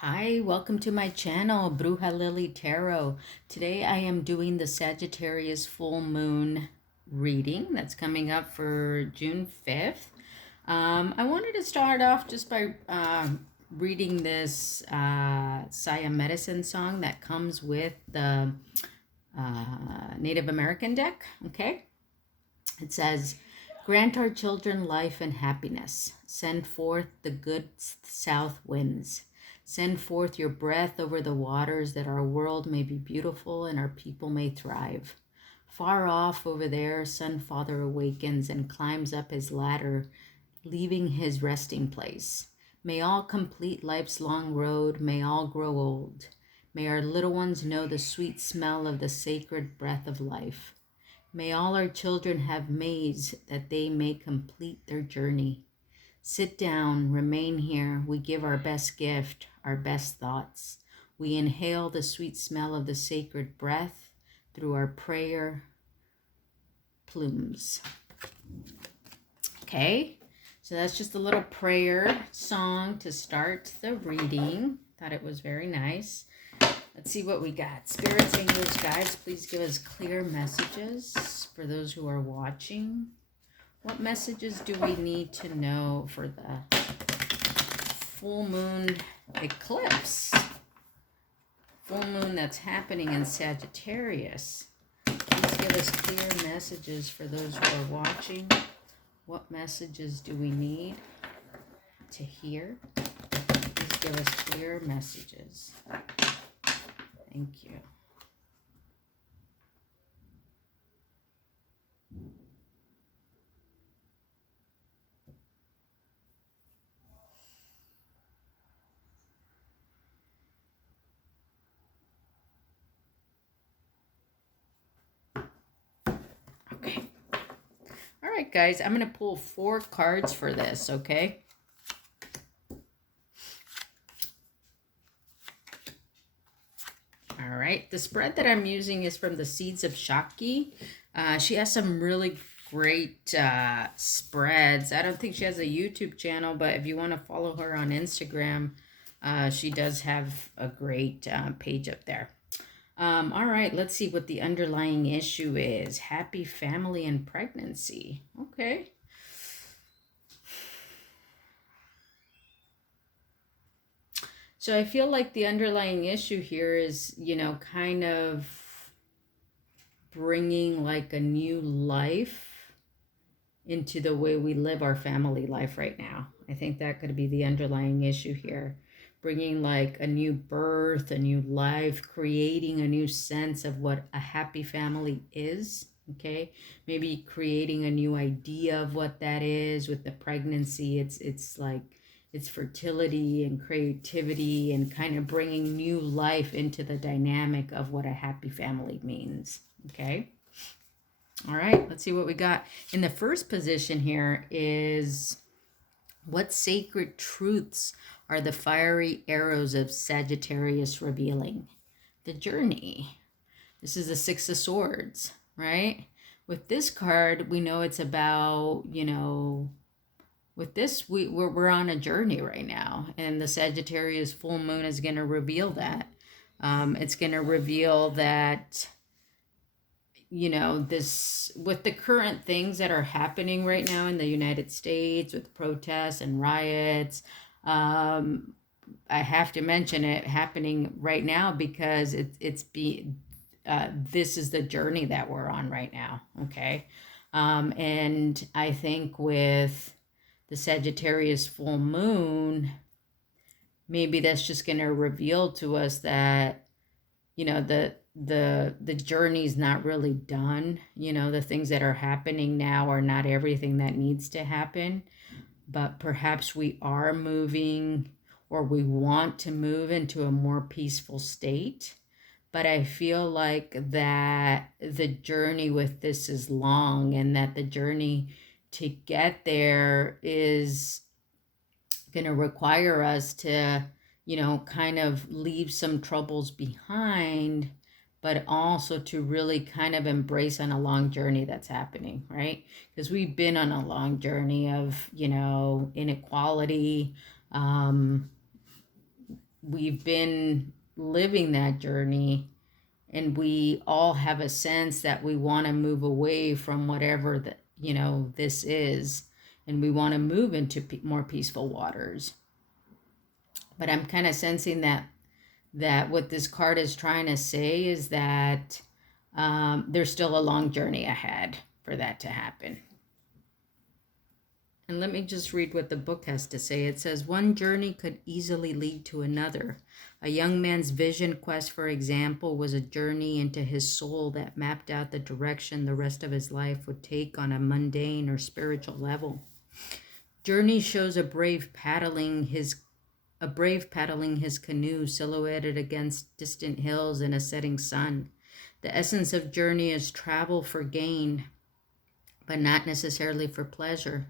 Hi, welcome to my channel, Bruja Lily Tarot. Today I am doing the Sagittarius full moon reading that's coming up for June 5th. I wanted to start off just by reading this Saya Medicine song that comes with the Native American deck, okay? It says, grant our children life and happiness. Send forth the good south winds. Send forth your breath over the waters that our world may be beautiful and our people may thrive. Far off over there, Sun Father awakens and climbs up his ladder, leaving his resting place. May all complete life's long road, may all grow old. May our little ones know the sweet smell of the sacred breath of life. May all our children have maids that they may complete their journey. Sit down, remain here. We give our best gift, our best thoughts. We inhale the sweet smell of the sacred breath through our prayer plumes. Okay, so that's just a little prayer song to start the reading. Thought it was very nice. Let's see what we got. Spirits, angels, guides, please give us clear messages for those who are watching. What messages do we need to know for the full moon eclipse? Full moon that's happening in Sagittarius. Please give us clear messages for those who are watching. What messages do we need to hear? Please give us clear messages. Thank you. Okay. All right, guys, I'm going to pull 4 cards for this, okay? All right, the spread that I'm using is from the Seeds of Shakti. She has some really great spreads. I don't think she has a YouTube channel, but if you want to follow her on Instagram, she does have a great page up there. All right, let's see what the underlying issue is. Happy family and pregnancy. Okay. So I feel like the underlying issue here is, kind of bringing like a new life into the way we live our family life right now. I think that could be the underlying issue here. Bringing like a new birth, a new life, creating a new sense of what a happy family is. Okay, maybe creating a new idea of what that is with the pregnancy. It's like it's fertility and creativity and kind of bringing new life into the dynamic of what a happy family means. Okay. All right, let's see what we got. In the first position here is, what sacred truths are the fiery arrows of Sagittarius revealing? The journey. This is the Six of Swords, right? With this card, we know it's about, with this, we're on a journey right now. And the Sagittarius full moon is going to reveal that. It's going to reveal that, this, with the current things that are happening right now in the United States with protests and riots, I have to mention it happening right now because this is the journey that we're on right now. Okay. And I think with the Sagittarius full moon, maybe that's just going to reveal to us that, the journey's not really done. The things that are happening now are not everything that needs to happen, but perhaps we are moving, or we want to move into a more peaceful state. But I feel like that the journey with this is long, and that the journey to get there is going to require us to, kind of leave some troubles behind, but also to really kind of embrace on a long journey that's happening, right? Because we've been on a long journey of, inequality, we've been living that journey, and we all have a sense that we want to move away from whatever that, this is, and we want to move into more peaceful waters. But I'm kind of sensing that what this card is trying to say is that there's still a long journey ahead for that to happen. And let me just read what the book has to say. It says, one journey could easily lead to another. A young man's vision quest, for example, was a journey into his soul that mapped out the direction the rest of his life would take on a mundane or spiritual level. Journey shows a brave paddling his canoe silhouetted against distant hills in a setting sun. The essence of journey is travel for gain, but not necessarily for pleasure.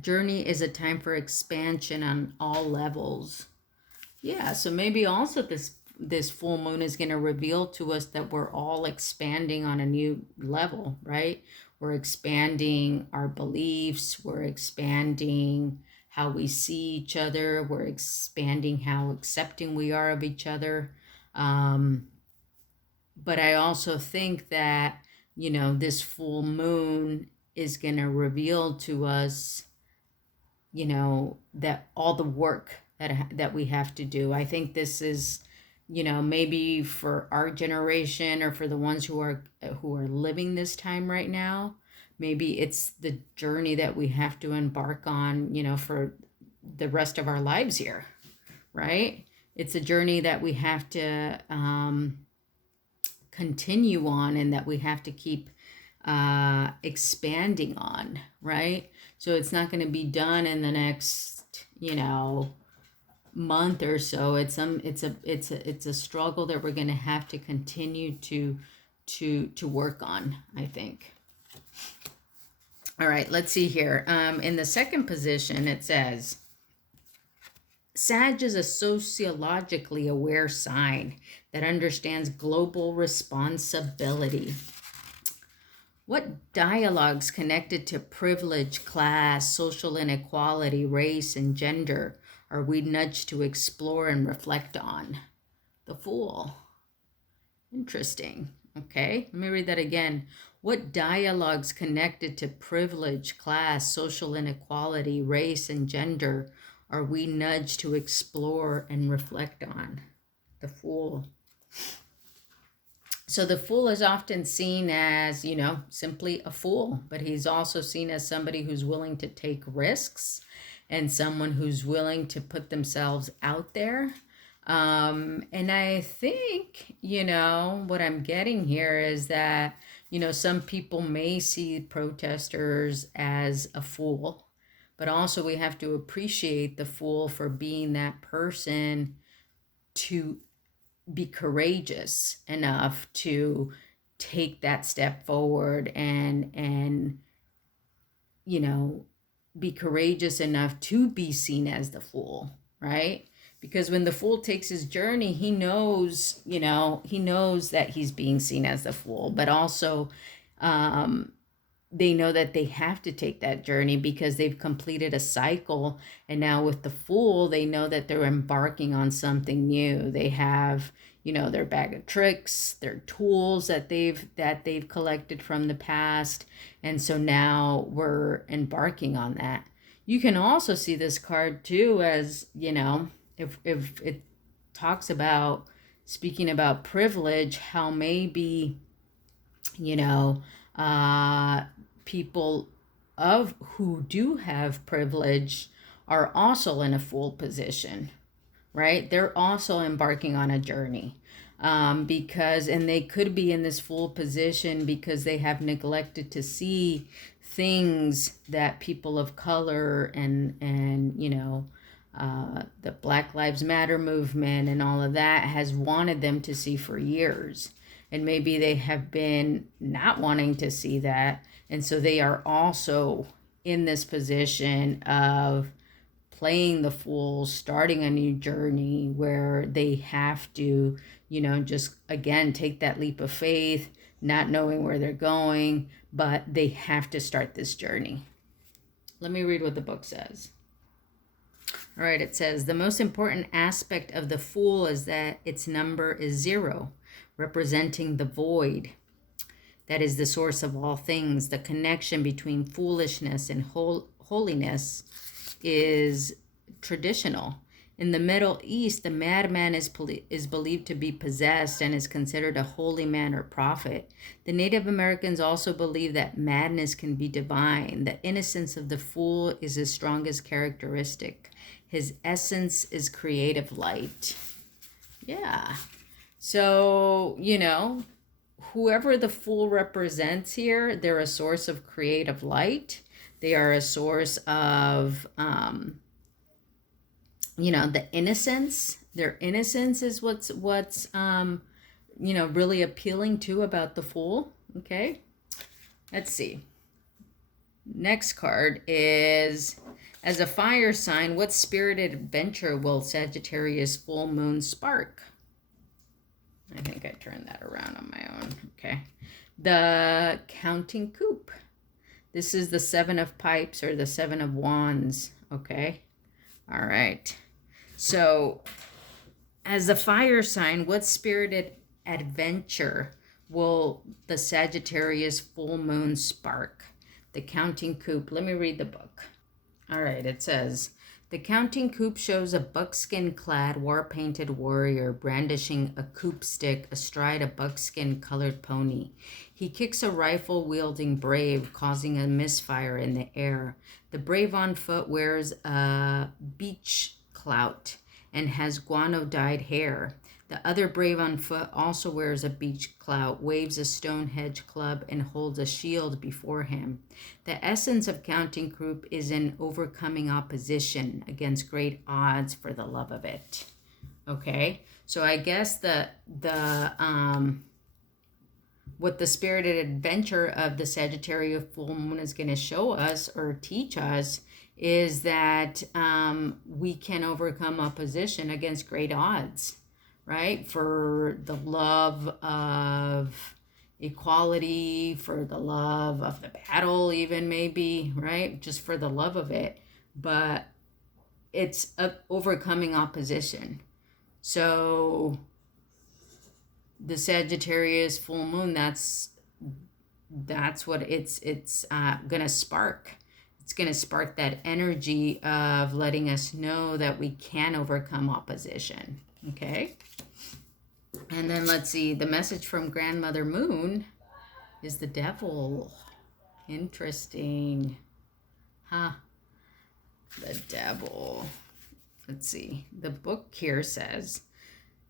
Journey is a time for expansion on all levels. Yeah, so maybe also this full moon is going to reveal to us that we're all expanding on a new level, right? We're expanding our beliefs, we're expanding how we see each other, we're expanding how accepting we are of each other. But I also think that, this full moon is going to reveal to us, that all the work that we have to do. I think this is, maybe for our generation or for the ones who are living this time right now, maybe it's the journey that we have to embark on, for the rest of our lives here, right? It's a journey that we have to continue on, and that we have to keep expanding on, right? So it's not going to be done in the next, month or so. It's a struggle that we're going to have to continue to work on, I think. All right, let's see here. In the second position, it says, Sag is a sociologically aware sign that understands global responsibility. What dialogues connected to privilege, class, social inequality, race, and gender are we nudged to explore and reflect on? The Fool. Interesting. Okay, let me read that again. What dialogues connected to privilege, class, social inequality, race, and gender are we nudged to explore and reflect on? The Fool. So the Fool is often seen as, simply a fool, but he's also seen as somebody who's willing to take risks and someone who's willing to put themselves out there. And I think, what I'm getting here is that, some people may see protesters as a fool, but also we have to appreciate the Fool for being that person to be courageous enough to take that step forward and be courageous enough to be seen as the Fool, right? Because when the Fool takes his journey, he knows that he's being seen as the Fool, but also they know that they have to take that journey because they've completed a cycle. And now with the Fool, they know that they're embarking on something new. They have, their bag of tricks, their tools that they've collected from the past. And so now we're embarking on that. You can also see this card too as, if it talks about, speaking about privilege, how maybe, people of who do have privilege are also in a Fool position, right? They're also embarking on a journey because they could be in this Fool position because they have neglected to see things that people of color and the Black Lives Matter movement and all of that has wanted them to see for years. And maybe they have been not wanting to see that. And so they are also in this position of playing the Fool, starting a new journey where they have to, just again, take that leap of faith, not knowing where they're going, but they have to start this journey. Let me read what the book says. All right, it says, the most important aspect of the Fool is that its number is 0, representing the void. That is the source of all things. The connection between foolishness and holiness is traditional. In the Middle East, the madman is believed to be possessed and is considered a holy man or prophet. The Native Americans also believe that madness can be divine. The innocence of the fool is his strongest characteristic. His essence is creative light. Yeah. So, whoever the fool represents here, they're a source of creative light. They are a source of, the innocence. Their innocence is what's really appealing to about the fool. Okay. Let's see. Next card is, as a fire sign, what spirited adventure will Sagittarius full moon spark? I think I turned that around on my own. Okay. The counting coupe. This is the 7 of pipes or the 7 of wands. Okay. All right. So as a fire sign, what spirited adventure will the Sagittarius full moon spark? The counting coupe. Let me read the book. All right. It says, the counting coupe shows a buckskin-clad, war-painted warrior brandishing a coupe stick astride a buckskin-colored pony. He kicks a rifle-wielding brave, causing a misfire in the air. The brave on foot wears a beach clout and has guano-dyed hair. The other brave on foot also wears a beach clout, waves a stone hedge club, and holds a shield before him. The essence of counting coupe is in overcoming opposition against great odds for the love of it. Okay, so I guess what the spirited adventure of the Sagittarius full moon is going to show us or teach us is that we can overcome opposition against great odds. Right? For the love of equality, for the love of the battle, even maybe, right? Just for the love of it. But it's overcoming opposition. So the Sagittarius full moon, that's what it's gonna spark. It's gonna spark that energy of letting us know that we can overcome opposition. Okay. And then let's see, the message from Grandmother Moon is the devil. Interesting. Huh. The devil. Let's see. The book here says,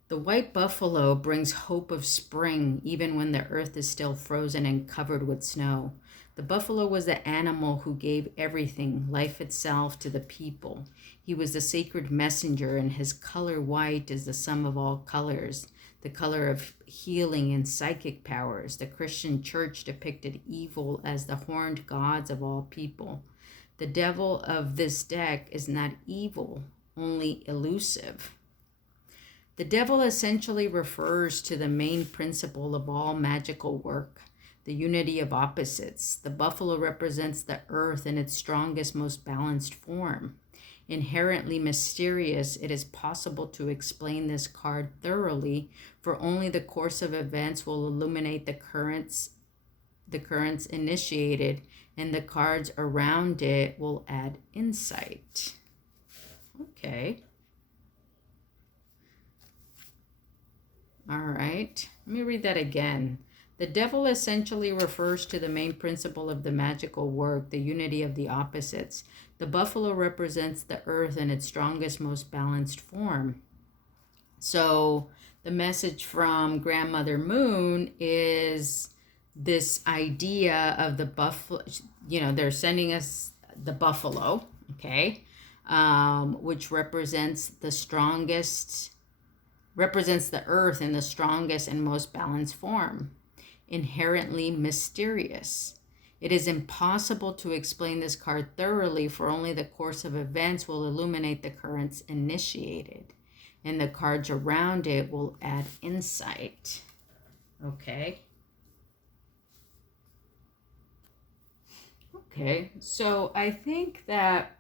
the white buffalo brings hope of spring even when the earth is still frozen and covered with snow. The buffalo was the animal who gave everything, life itself, to the people. He was the sacred messenger, and his color white is the sum of all colors, the color of healing and psychic powers. The Christian church depicted evil as the horned gods of all people. The devil of this deck is not evil, only elusive. The devil essentially refers to the main principle of all magical work, the unity of opposites. The buffalo represents the earth in its strongest, most balanced form. Inherently mysterious, it is possible to explain this card thoroughly, for only the course of events will illuminate the currents initiated, and the cards around it will add insight. Okay. All right. Let me read that again. The devil essentially refers to the main principle of the magical work, the unity of the opposites. The buffalo represents the earth in its strongest, most balanced form. So the message from Grandmother Moon is this idea of the buffalo. They're sending us the buffalo, okay, which represents the earth in the strongest and most balanced form. Inherently mysterious. It is impossible to explain this card thoroughly, for only the course of events will illuminate the currents initiated, and the cards around it will add insight. Okay. Okay, so I think that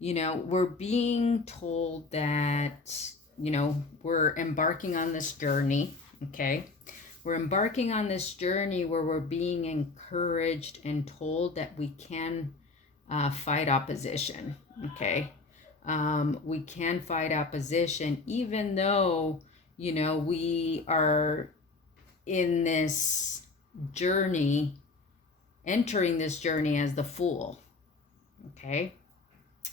you know, we're being told that, you know, we're embarking on this journey, okay? We're embarking on this journey where we're being encouraged and told that we can fight opposition, okay? We can fight opposition even though, you know, we are in this journey, entering this journey as the fool, okay?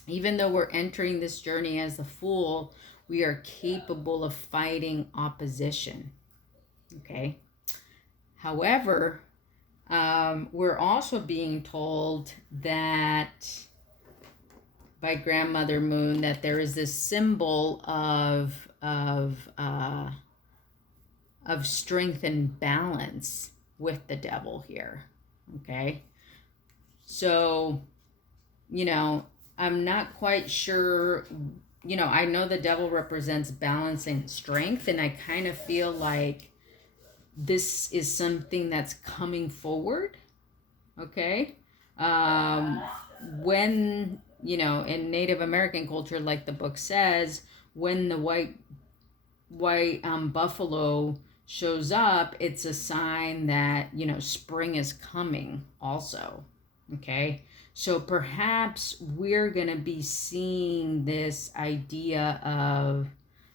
Even though we're entering this journey as the fool, we are capable of fighting opposition, okay? However, we're also being told that by Grandmother Moon that there is this symbol of strength and balance with the devil here. Okay, so you know, I'm not quite sure. You know, I know the devil represents balance and strength, and I kind of feel like this is something that's coming forward. Okay, when, you know, in Native American culture, like the book says, when the white buffalo shows up, it's a sign that, you know, spring is coming also. Okay, so perhaps we're gonna be seeing this idea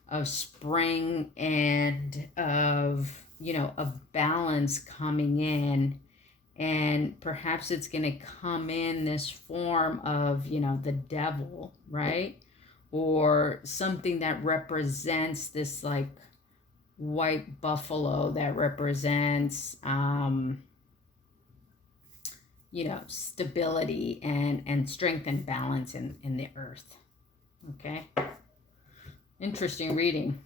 of spring and of, you know, a balance coming in, and perhaps it's going to come in this form of, you know, the devil, right? Or something that represents this like white buffalo that represents you know, stability and strength and balance in the earth. Okay, interesting reading.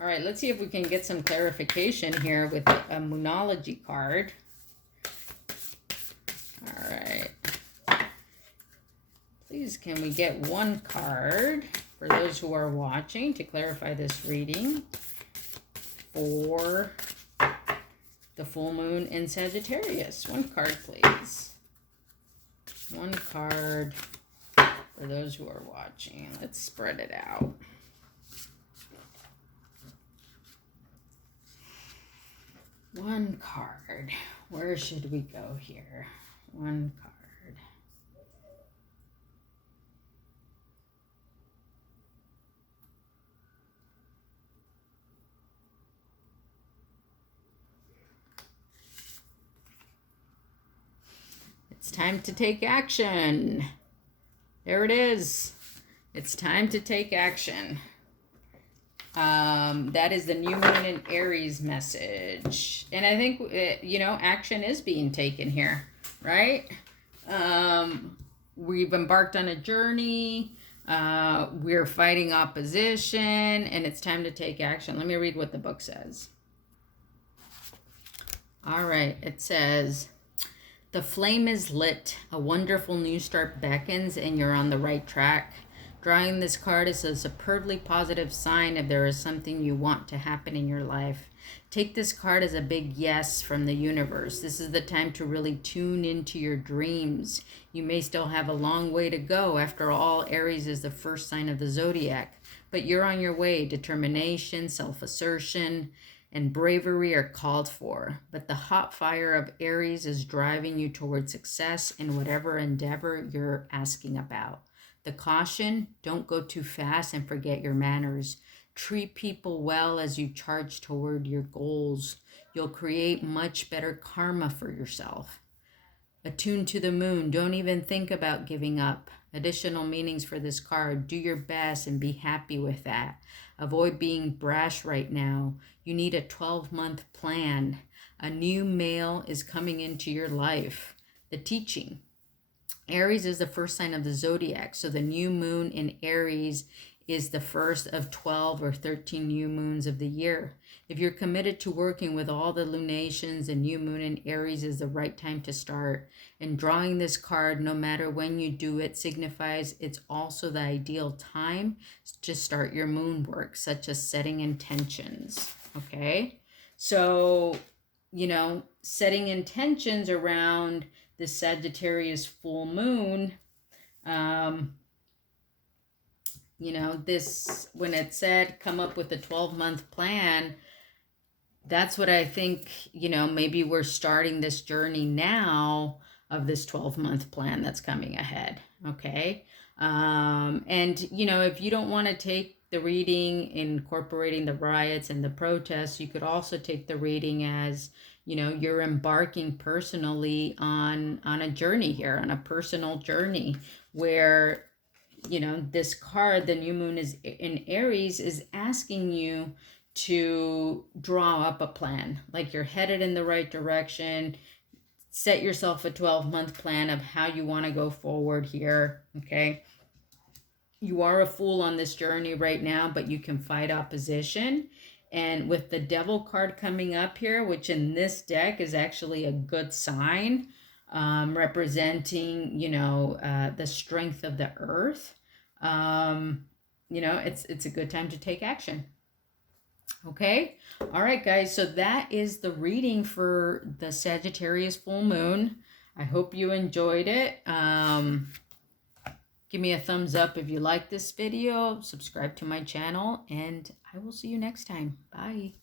All right, let's see if we can get some clarification here with a Moonology card. All right. Please, can we get one card for those who are watching to clarify this reading for the full moon in Sagittarius? One card, please. One card for those who are watching. Let's spread it out. One card. Where should we go here? One card. It's time to take action. There it is. It's time to take action. That is the new moon in Aries message. And I think, you know, action is being taken here, right? We've embarked on a journey. We're fighting opposition, and it's time to take action. Let me read what the book says. All right, it says, the flame is lit. A wonderful new start beckons, and you're on the right track. Drawing this card is a superbly positive sign if there is something you want to happen in your life. Take this card as a big yes from the universe. This is the time to really tune into your dreams. You may still have a long way to go. After all, Aries is the first sign of the zodiac. But you're on your way. Determination, self-assertion, and bravery are called for. But the hot fire of Aries is driving you toward success in whatever endeavor you're asking about. The caution, don't go too fast and forget your manners. Treat people well as you charge toward your goals. You'll create much better karma for yourself. Attuned to the moon, don't even think about giving up. Additional meanings for this card, do your best and be happy with that. Avoid being brash right now. You need a 12-month plan. A new male is coming into your life. The teaching. Aries is the first sign of the zodiac, so the new moon in Aries is the first of 12 or 13 new moons of the year. If you're committed to working with all the lunations, the new moon in Aries is the right time to start. And drawing this card, no matter when you do it, signifies it's also the ideal time to start your moon work, such as setting intentions. Okay? So, you know, setting intentions around the Sagittarius full moon You know, this, when it said come up with a 12-month plan, that's what I think, you know, maybe we're starting this journey now of this 12-month plan that's coming ahead. Okay. And, you know, if you don't want to take the reading incorporating the riots and the protests, you could also take the reading as, you know, you're embarking personally on a journey here, on a personal journey where, you know, this card, the new moon is in Aries, is asking you to draw up a plan, like you're headed in the right direction. Set yourself a 12-month plan of how you want to go forward here. Okay. You are a fool on this journey right now, but you can fight opposition. And with the Devil card coming up here, which in this deck is actually a good sign, representing, you know, the strength of the earth, you know, it's a good time to take action. Okay. All right, guys. So that is the reading for the Sagittarius full moon. I hope you enjoyed it. Give me a thumbs up if you like this video. Subscribe to my channel, and I will see you next time. Bye.